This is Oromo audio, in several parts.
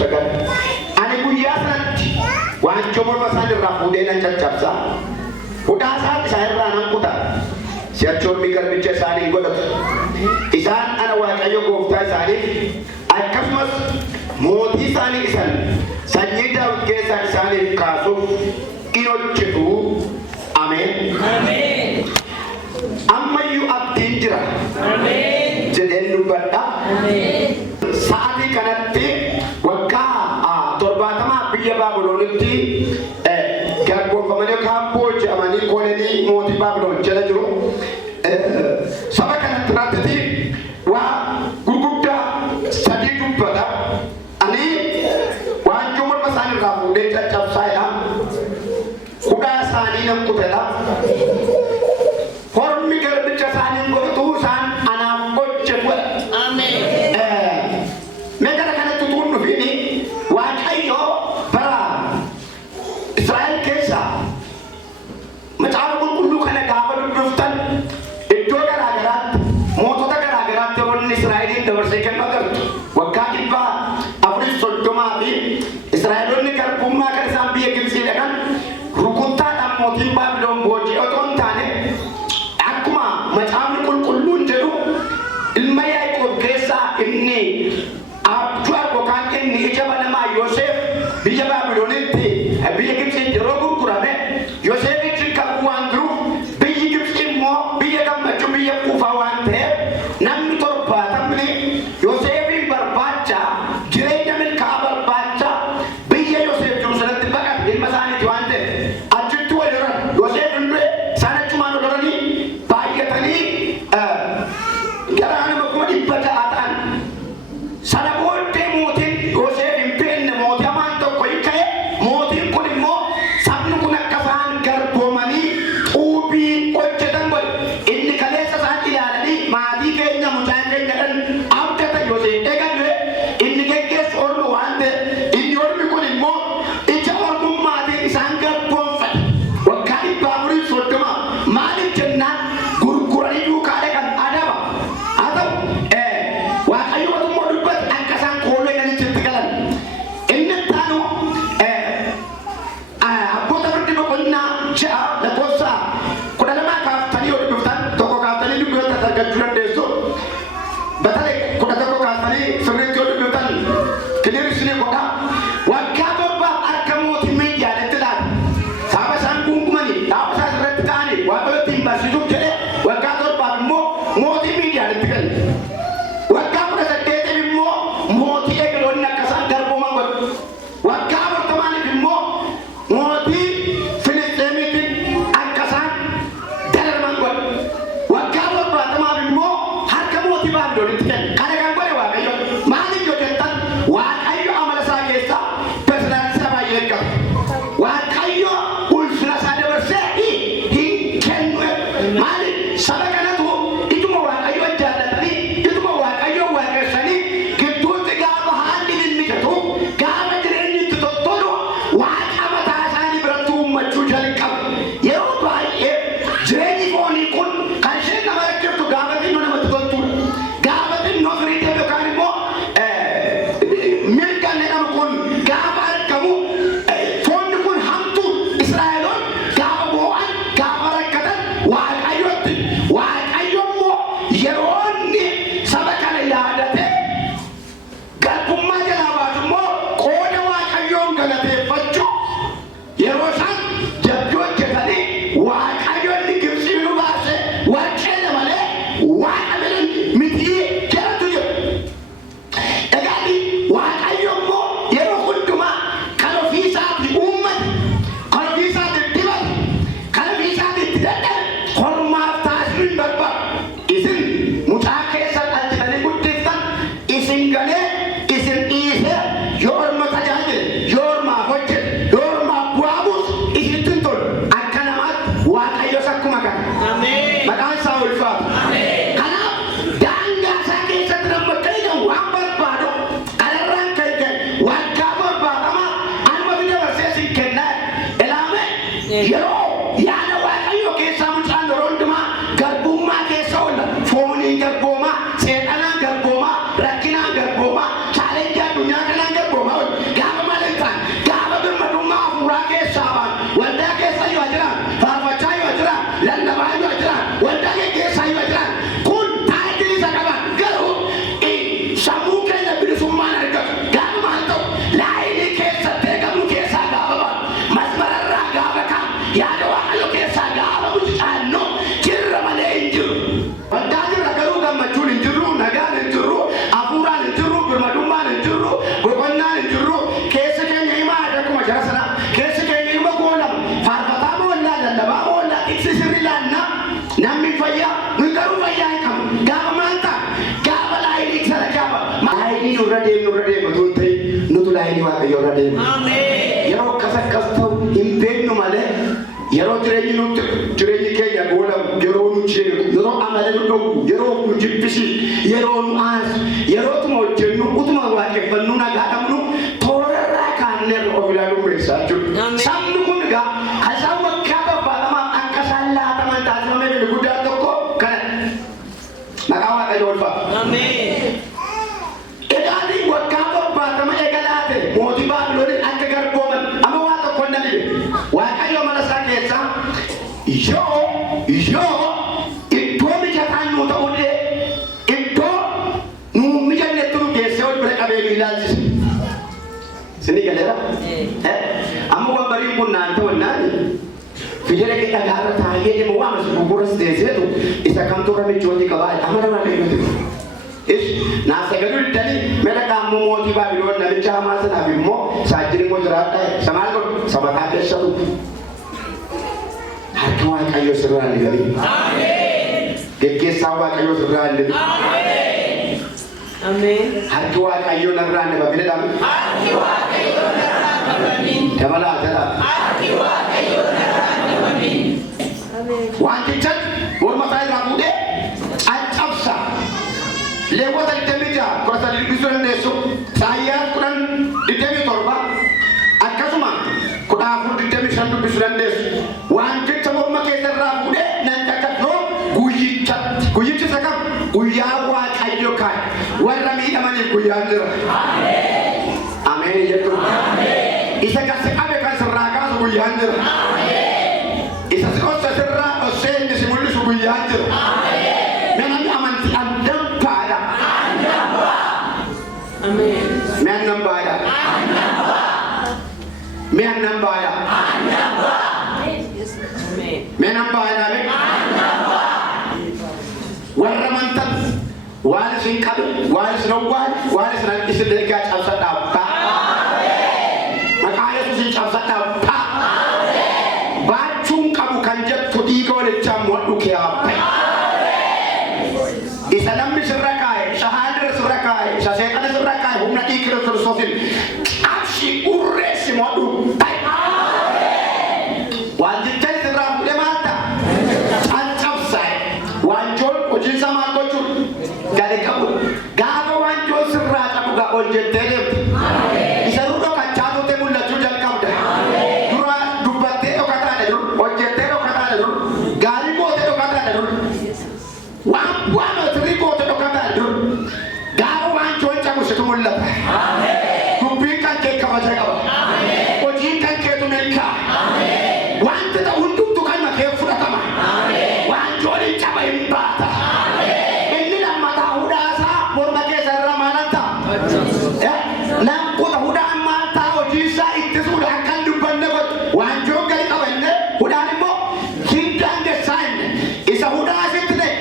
sagan ani guyyaa sanatti waan chomorma isaan irraa fuudhee nan caccabsaa hudhaa isaa irraa nan kuta si'achoonni garbicha isaanii godhatu isaan ana Waaqayyo gooftaa isaaniif akkasumas mootii isaanii isan sanyii Daawit keessaa isaaniif kaasuuf in hojjetu. Ameen. Ammayyuu abdiin jira. Jedheen dubbadha. Sa'aatii kanatti waggaa 70 biyya Baabiloonitti garboomfamanii yookaan booji'amanii kolonii mootii Baabiloon jala jiru. Saba kanatti irratti waa gurguddaa sadii dubbata. Ani waan morma isaanii irraa fuudhee caccabsaadha. Hudhaa isaanii nan kutedha. Hormi garbicha isaanii godhatu isaan anaaf hojjetu. Ameen. Meeqara kanatti utuu hin dhufiin Waaqayyo bara Israa'el keessa macaafa qulqulluu kana gaafa dubbiftan iddoo garaa garaatti mootota garaa garaatti yeroo inni Israa'eliin dabarsee kennu agartu. Waggaa 430 fi Israa'eloonni garbummaa kan isaan biyya Gibxii dhaqan rukuttaadhaan mootiin Baabiloon booji'ee otoo hin taane akkuma macaafni qulqulluun jedhu ilma Yaaqoob keessaa inni abjuu yookaan inni ija banamaa Yoosef biyya Baabiloonitti biyya Gibxiitti yeroo gurgurame Yoosefichi kan waan jiruuf biyyi Gibxii immoo biyya gammachuu biyya quufaa waan ta'eef namni 70 Yoosefin barbaacha jireenya milkaa'aa barbaacha biyya Yoosef jiru sanatti baqate ilma isaaniiti waan ta'eef achitti wal lolan Yoosef hundee isaan achumaan lolanii baay'atanii gara nama 100 ta'an sana booddee mootiin Yoosef hin beekne mootii hamaan tokko hin ka'e mootiin kun immoo sabni kun akka isaan garboomanii xuubii hojjetan godhe inni kaleessa isaan ilaalanii maatii keenya mucaan keenya dhan abdata Yoosef eegalle inni geggeessu orma waan ta'e inni ormi kun immoo ija ormummaatiin isaan garboomfate waggaa 430 maaliif jennaan gurguranii duukaa dhaqan adaba haa ta'u Waaqayyo watummoo dubbate akka isaan kooluu eeganitti galan inni taanu abboota firdi boqonnaa 6 lakkoofsa 12 kaaftanii yoo dubbiftan tokko kaaftanii dubbiyoota argachuu dandeessu batalee 11 kaaftanii sirriitti yoo dubbiftan kiliirisni godha waggaa 7 harka mootii miidiyaaletti laata saaba isaan gungumanii dhaaba isaa irratti ta'anii waaqayyotti hin barsiisuuf jedhee waggaa 7 immoo mootii miidiyaaletti galle. Waggaa 18 immoo mootii eegiloonni akka isaan garbooman godhu. Waggaa 40 immoo mootii Filisxeemiitiin akka isaan dararman godhu. Waggaa 70 immoo harka mootii Baabiloonitti kenne. Kana kan godhe Waaqayyo. Maaliif yoo jettan Waaqayyo amala isaa keessaa personaalisa baay'ee qaba. Waaqayyo ulfina isaa dabarsee hin kennu. Maaliif saba kanatu ituma Waaqayyo jaallatanii ituma Waaqayyo waaqessanii gidduutti gaafa haalli mijatu gaafa jireenyi itti tottolu Waaqa mataa isaanii biratti uummachuu jalqabu. Yeroo baay'ee jireenyi foonii kun kan isheen nama rakkiftu gaafa xinnoo namatti toltudha. Gaafa xinnoo firiidee yookaan immoo mirgaan jedhamu kun gaafa argamu foonni kun hamtuu Israa'eloon gaafa boo'an gaafa rakkatan Waaqayyotti Waaqayyo immoo yeroo inni saba kana yaadate garbummaa jalaa baasu immoo qooda Waaqayyoon galateeffachuu yeroo isaan jabbii hojjetanii Waaqayyo inni Gibxii nu baase warqeedha malee Waaqa biran mitii jedhatu jiru. Egaa Waaqayyo immoo yeroo hundumaa kan ofii isaatti uummate kan ofii isaatti dibate kan ofii isaatti itti dadhabe hormaaf taasisuu hin barbaadu. Isin mucaa keessa dhalchitanii guddiftan isin galee isin dhiisee yoo orma tajaajile yoo ormaaf hojjete yoo ormaaf bu'aa buusu isinitti hin tolu. Akka namaatti Waaqayyos akkuma kana. Maqaan isaa ulfaatu. Kanaaf daangaa isaa keessatti nama kaidan waan barbaadu kanarraan kan ta'e waggaa 70 anumatu dabarsee sin kennaa ilaame yeroo yaada Waaqayyo keessaa mucaan yeroo hundumaa garbummaa keessa oola fooniin garboomaa seexanaan garboomaa rakkinaan garboomaa chaalenjii addunyaa kanaan garboomaa oola laayinii nurra deemu tuntee nutu laayinii waaqayyoo irra deemu. Yeroo akkas ta'u hin beeknu malee yeroo jireenyi keenya goonamu yeroo nu jeequ yeroo amala nu dhowwu yeroo nu jibbisi yeroo nu aansu yerootuma hojjennu utuma waaqeffannu nagaa dhabnu toorarraa kaannee of ilaaluu beeksisaa jiru. Sabni kun egaa isaan waggaa barbaadamaa akka isaan laataman taasifamee jiru guddaa tokko kana maqaa waaqayyoo ulfaatu. Egaa waggaa barbaadama eegalaate mootii Baabilooniin akka garbooman amma waa tokko hin dhabe waaqayyoo mana isaa keessaa yoo iddoo mijataan nu ta'uudhee iddoo nu mijannetti nu geessee ol bira qabee nu ilaalchise. Sini galeera? Amma wambariin kun naan ta'unnaan fidela ke dhagaarra taa'ee dhimma waan as gurguras teesseetu isa kamtu irra michooti qabaa amara waaqayyooti. Naaf sagaduu iddanii mela qaammoo mootii Baabiloon namicha hamaa sanaaf immoo saajjini immoo jiraadhaa samaal godhu sabataa keessatu. Harki waaqayyoo sirraan ni gabii. Geggeessaa waaqayyoo sirraan ni gabii. Harki waaqayyoo narraan ni gabii. Harki waaqayyoo narraan ni gabii. Dabalaa jala. Harki waaqayyoo narraan ni gabii. Wanticha morma isaa irraa fuudhee caccabsa. Leewwata 26 kurasa dubbisuu dandeessu. Isaayyaas 10:27 akkasuma 14:25 dubbisuu dandeessu. Wanticha morma keessa irraa fuudhee nan caccabsoo guyyichi isa kam guyyaa waaqayyoo kan warra miidhamaniif guyyaan jira. Ameen jettu. Isa kan si qabe kan sirraa kaasu guyyaan jira. Isa si qossa sirraa dhossee inni si mul'isu guyyaan jira. Namni amantii addaan baadha. Mi'aan nan baadha. Mi'aan nan baadha. Mi'aan nan baadha. Warra amantan waan isin qabe waan isin hawwaan waan isin deeggaa cabsadhaaf ta'a. Maqaa Yesuusiin cabsadhaaf ta'a. Baachuun qabu kan jettu dhiiga walichaan mo'adhu kee hafe. Isa namni sirra kaa'e, isa haadira sirra kaa'e, isa seeqana sirra kaa'e humna dhiiga Kiristoosiin qabsii urreessi mo'adhu ta'e. Wanticha sirraa fuudhee maal ta'a? Caccabsaa'e. Wanjoon hojiinsa maal gochuun gadi qabu. Gaafa wanjoon sirraa qabu gaa ol jettee deemte. Isa dura kan chaatotee mul'achuu jalqabda. Dura dubbattee dhokataadha jiru, hojjettee dhokataadha jiru, gaarii gootee dhokataadha jiru. Waan asirii gootee dhokataadha jiru. Gaafa wanjoon cabu situ mul'ata. Dubbiin kan kee kabaja qaba. Hojiin kan keetu milkaa'a. Wanti ta'u hundumtu kan makee fudhatama. Wanjoon hin caba hin baata. Inni lammataa hudhaasaa morma keessa irra maalan ta'a. Lamkuta hudhaan maal ta'a hojiisaa ittisuudha akkan dubbanne godhu. Wanjoon gadi qabanne hudhaan immoo hin daangessaa inni. Isa hudhaa asitti ta'e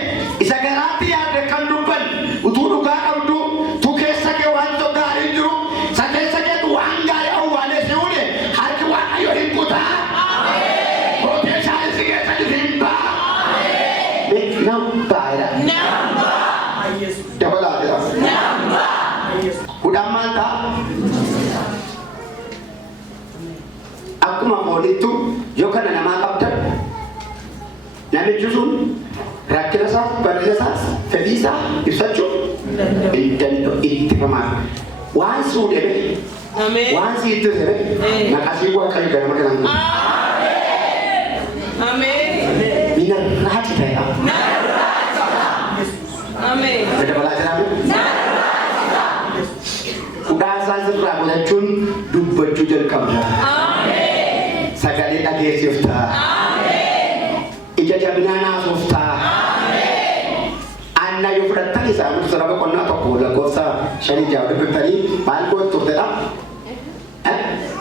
isa garaatti yaadde kan dubbanne utuu dhugaa qabdu tu keessa kee waan gaarii jiru sa keessa keetu waan gaarii awwaalee si uume harki waaqayyo hin kutaa. Potensiaalii si keessa jiru hin ba'a. Nambaadha. Dabalaa jira. Hudhaan maal ta'a? Akkuma foonittu yoo kana namaa qabdan namichi sun rakkina isaas barreessa isaas fedhii isaa ibsachuu hin danda'u itti famaa. Waan suudhame waan si itti sebe maqasii waaqayyo ganama kanaan. Mina raati ta'edha. Dabalaa jiraatu. Hudhaa isaa sirraa godhachuun dubbachuu jalqabda. Sagalee dhageessifta. Ija jabinaa naasofta. Aannan yoo fudhattan isaa mutu sarara qonnaa tokko lakkoofsa 5 dubbiftaanii maal goon turtedha?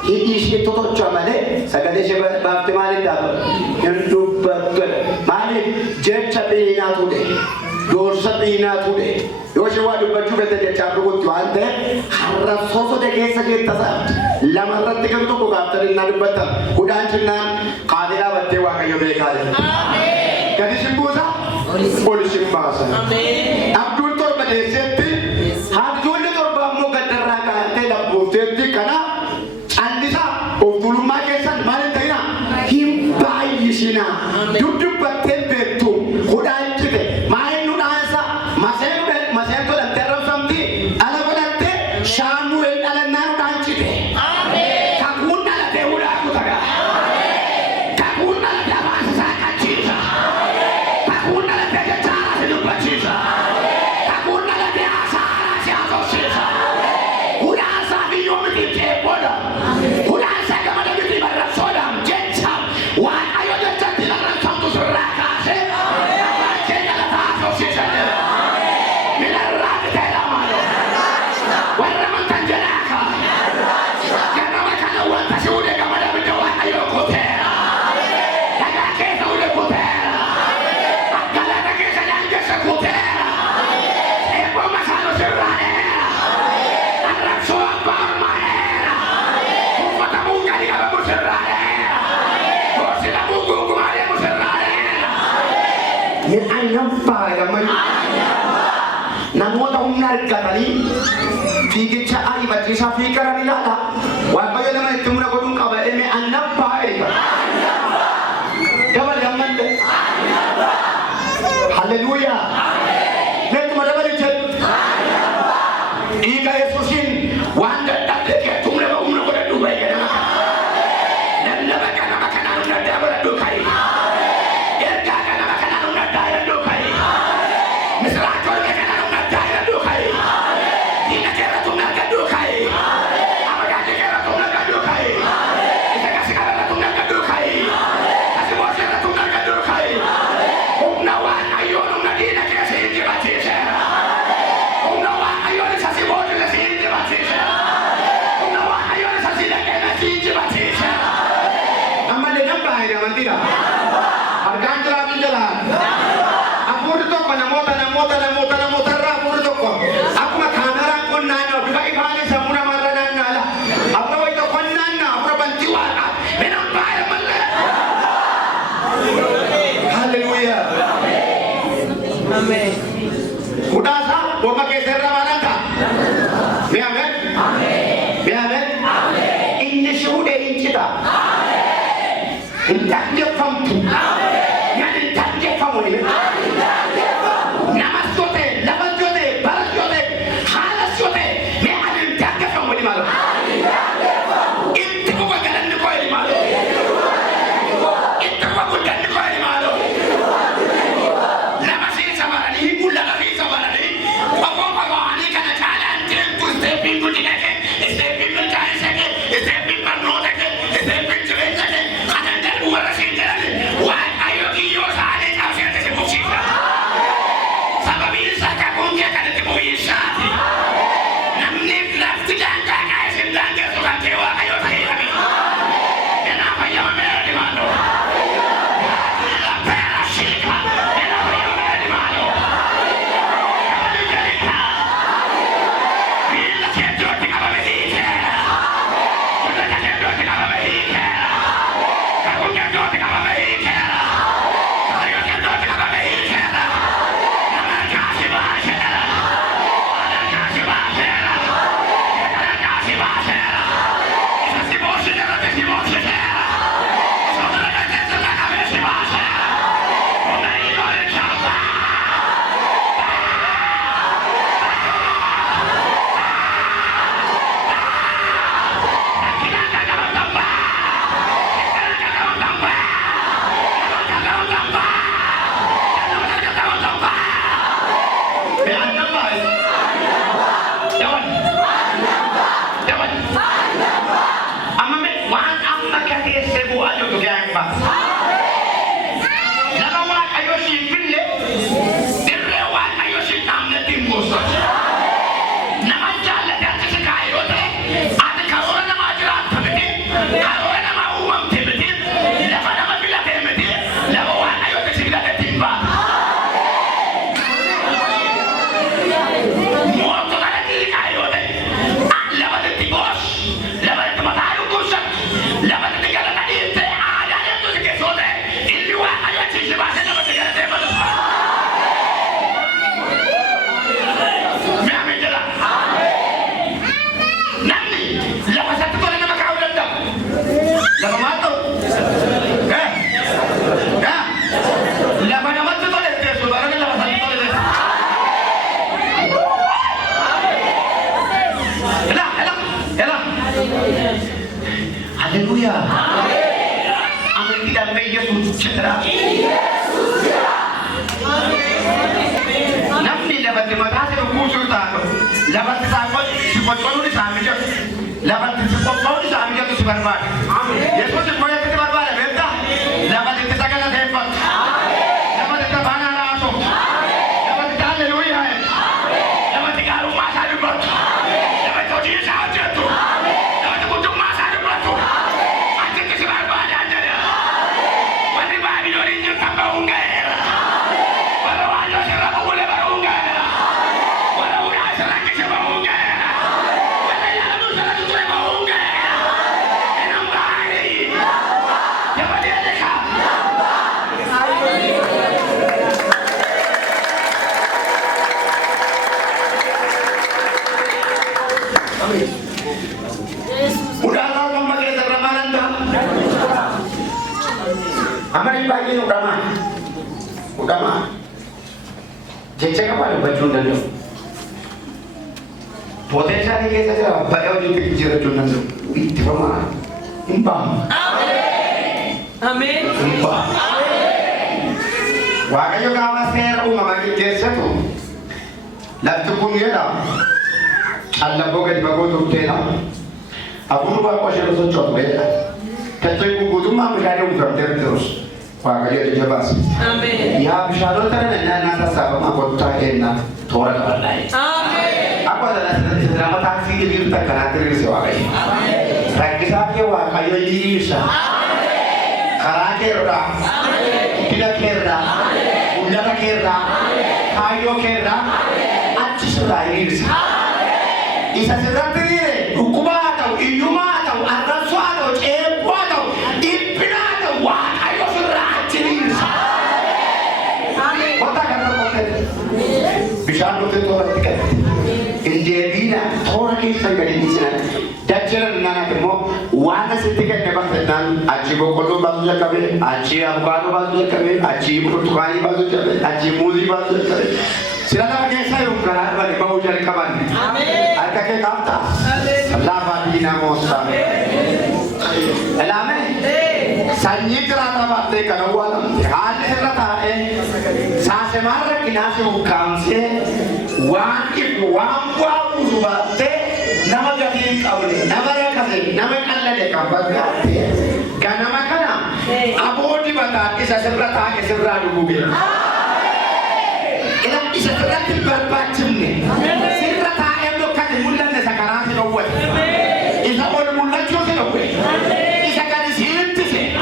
Hidhii ishee totocha malee sagalee ishee baaftee maaliin dhaabata? Hin dubbattudha. Maaliif jecha dhiinaa tuudhe? Doorsa dhiinaa tuudhe. Yoo ishee waa dubbachuu fedhe jechaan dhugutti waan ta'eef har'a sosode keessa keettasaa lamarratti kan tokko gaaftanii na dubbatan hudhaan cinnaan qaadee dhaabattee waaqayyo beekaadha. Gadi isin buusa ol isin baasa. Abduun torba deesseetti haati ijoollee torbaa baay'aman namoota humna argatanii fiigicha ariifachiisaa fiigaran ilaala. Waaqayyo nama itti humna godhuun qaba eme annan baay'ee dabali ammallee halleluuyaa nettuma dabali jedhu dhiiga Yesuusiin waan dadhabdee keetu humna godhadhu baay'ee nama kana lallaba kana kanaan humna addaa godhadhu ka'e ergaa kana kanaan humna addaa godhadhu ka'e misiraachoon kanaan humna addaa godhadhu ka'e diina keerratu humna argadhu ka'e amagaatti keerratu humna argadhu ka'e isa kasi kanarratu humna argadhu ka'e kasi boosirratu humna argadhu ka'e humna waan ayyoon humna diina keessa hin jiraachise humna waan ayyoon isa si boosirra si hin jiraachise humna waan ayyoon isa si dhaqeena si hin jiraachise ammallee nan baay'ee amantiidha argaan jiraatu jalaan hafuurri tokko namoota irraa hafuurri tokko akkuma kaameraan qonnaanoo bifa ifaan sammuu namarra naannaala hafuura wayita qonnaannaa hafuura bantii waaqa minan baay'ee mallee halleluuyaa hudhaasaa morma keessa irra maalan ta'a mi amen inni si hudhee hin cita hin dandeeffamtu yan hin dandeeffamu namas yoo ta'e lafas yoo ta'e baras yoo ta'e haalas yoo ta'e mee ani hin dandeeffamu ni maalo itti kufa galanni koo ni maalo itti kufa guddanni koo ni maalo lama siisa baranii mul'ata siisa baranii qofoo qofoanii kana caalaan deemtu isteeppiin guddina kee isteeppiin milkaa'insa kee isteeppiin barnoota kee isteeppiin jireenya kee kanan darbu warra siin jedhani waan ayyoo kiyyoo isaanii cabseetti si bubsiisa sababiin isaa kakuun kee kanatti bu'iinsaati namniif lafti daangaa kaa'e sin daangeessu kan kee waaqayyoo ta'ee dhabe enaa fayyamamee adimaanoo lappeera shiika enaa fayyamamee adimaanoo kabali jalika miilla keeddootti qabame hiikeera guddacha keeddootti qabame hiikeera kakuun keeddootti qabame hiikeera kabayyoo keeddootti qabame hiikeera namarkaasi baaseera adarkaasi baaseera edarkaasi baaseera isa si boositerratti si boositeera isa daragateessa laqabee si baaseera humna hiikoo jechaaba Kinaka kabantamba Kinaka kabantamba Kinaka kabantamba Kinaka kabantamba Beannamba Dawan Dawan Amma me waan amma kakeesse bu'aa jirtu gaa'imma nama waaqayyo siin fille dirree waaqayyo siin dhaabnetti hin buusooti nama jaallate akkasi kaa'e yoo ta'e ati karoora namaa jiraatta miti karoora namaa uumamte miti lafa nama filatee miti lafa waaqayyo si filatetti hin baata mootota dhaqii kaa'e yoo ta'e lafatti boos lafatti mataa dhukkubsat lafatti galata dhiirte aadaa dheertuu si keessoo ta'e inni waaqayyo achi si baasee lafatti galatee balasa mi amin jedha namni lafa satti tole nama kaa'uu danda'a lafa maal ta'u lafa namatti tole teessu barana lafa satti tole teessu Ela. Haleluya. Amin damai Yesus cedera. Namni dapat mata se kusur tahu. Dapat sakot si potong ni sami je. Dapat si potong ni sami je tu si barbar. Yesus si poya kita barbar benda. Dapat kita kena tempat. Dapat kita bana langsung. Dapat kita haleluya. Dapat kita rumah saya buat. Dapat kau dia saja tu. Dapat untuk masa depan tu. Anjir ke barbar aja dia. Wali babi dori nyutam bau enggak. Walau ada serap boleh baru enggak. Walau ada serap ke bau enggak. Walau ada serap ke bau enggak. Enam kali. Udara kan pakai ramalan dah. Amari bagi udama. Udama. Cek apa baju dulu. Potensial ni kita bayar juga kerja dulu. Itu mana? Impam. Amin. Impam. Wakayo kawan saya umam lagi kerja tu. Lalu pun dia dah. Allah boga di bago tu tela. Aku lupa apa sih tu cakap bela. Tapi aku tu mah berada untuk terus. Wakayo dia bas. Amin. Ya bicara tentang nana sahabat aku tak enak. Thora kawan lain. Amin. Aku adalah selama taksi di kita kerana terus wakayo. Amin. Rakisa ke wakayo ini bisa. Amin. Kerana kerja. Tidak kerja. Udah kerja. Kayo kerja. Israelis. Isa sirapire, ukumato, inyumato, arrasuato, cepuato, impinato, ayo sirrachilis. Kota kata kota. Bisa nuti tora tiket. India tora kisah kali di sana. Dajaran nana temo, wana setiket nebak tenan, aci bokolo bazu jakabe, aci avocado bazu jakabe, aci portugali bazu jakabe, aci muzi bazu jakabe. Silakan pakai sayur kerana bagi bau jari kawan. Amin. Ada ke kata? Amin. Allah bagi nama Musa. Amin. Sanyi kerana batte kalau walam. Hal kerana sase marah kinasi ukam se wakif wamwa usubatte nama jadi kawin nama kasih nama Allah dek kabar batte. Karena makana abodi bata kisah seberata kisah beradu bukit. Ilang isa terlalu berbacem ni. Sirra taem lo kan mulan na sakaran si Noe. Isa orang mulan jo si Noe. Isa kan siente se.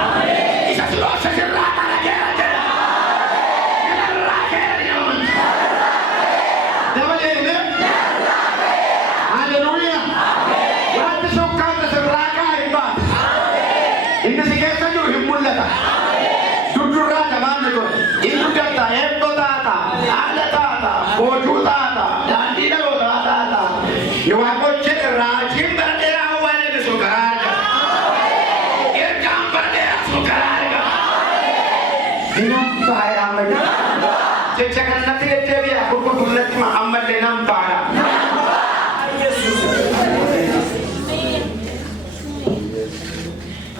Isa sulo sa sirra lagi aja. Nama dia ni. Haleluya. Waktu sokau na sirra kahit ba. Ini sikasa jo himulan ta. Jujurah zaman itu. Itu kata endo tata. Boju tata, dan tidak bodoh tata. Yuaku cedera, cimbar dia awal itu sukaraja. Irjam dia sukaraja. Nampak yang mana? Cekakan nanti dia aku pun nanti Muhammad dia nampak.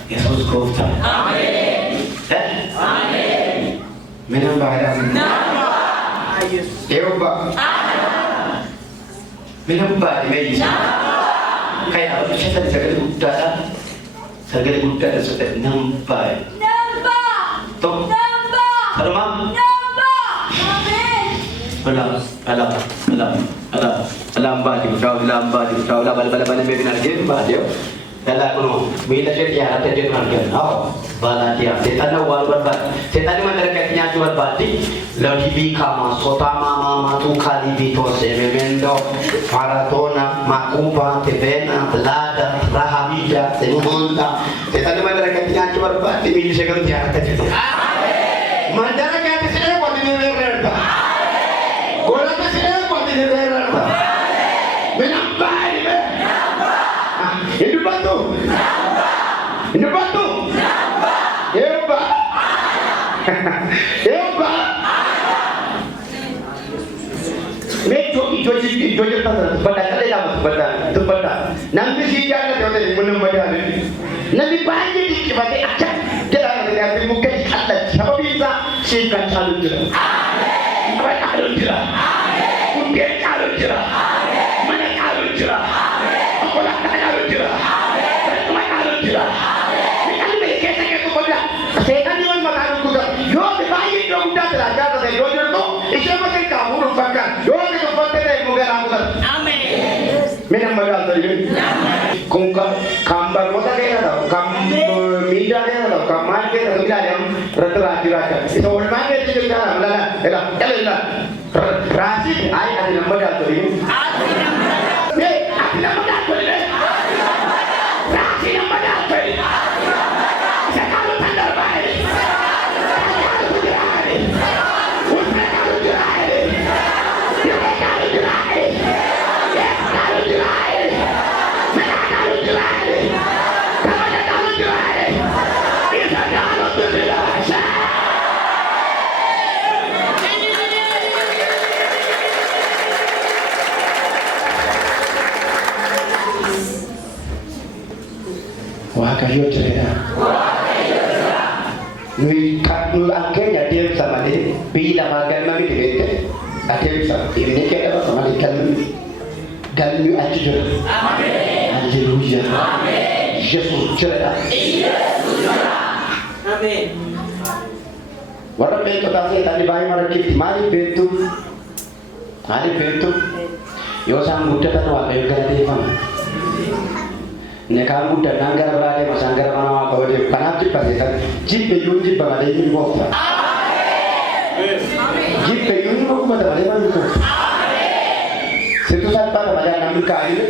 Yesus kota. Amin. Amin. Menambah ada. Eropa. Menambah di meja. Kayak apa sih tadi segala buddha sudah nampak. Nampak. Toh. Nampak. Terima. Nampak. Amin. Lambat di kau bala benar game dia. Dalam kuno, bila dia ada dia nanti, bala dia. Setan awal berbat, setan mana dekatnya jual bati, lalu bikama, sotama mama tu kali bito sememendo, maratona, makuba, tebena, belada, rahabija, semuhonda. Setan mana dekatnya jual bati, bila sekarang dia ada dia. Mandara kata saya buat ini berada. Gola kata saya buat ini berada. Menambah ini. Ini batu. Ini batu. Hebat. Hebat. Itu tanah. Pada kali pada. Nanti si jalan dia ada menang pada hari. Nanti banyak di pada acak. Jalan dia ada mungkin ada. Siapa bisa siapkan calon jelas. Amin. Apa calon jelas? Amin. Undian calon jelas. Amin. Mana calon jelas? Amin. Apa lah calon jelas? Amin. Mana calon jelas? Amin. Ini kan kita kita pada. Setan juga makan kuda. Yo dibayar dong dah belajar dari yo itu. Itu macam kamu lupakan. Yo itu pada dari muka aku. Amin. Minam bagal tadi. Kung kambar mo tayo na kam media na daw kamar ke daw ila yang rata-rata. Ito wala man ito kita wala. Ela. Rasid ay ang bagal tadi. Ang bagal tadi. Rasid ang bagal tadi. Sa kalu tandar bae. Waaqayyo jira. Nui angkanya dia sama dia. Bila makan mami dia ada sama. Ini kita apa sama dia kan nui aja jira. Amin. Haleluya. Amin. Yesus jira. Yesus jira. Amin. Wala beto tadi bayi mereka mari beto. Yo sang muda kan wakil kerja mana? Nekam muda nanggar berada masanggar mana kau dia panap jip pasti kan? Jip peyun jip berada ini bawah. Jip peyun bawah berada mana itu? Situ saat pada macam nampak ini.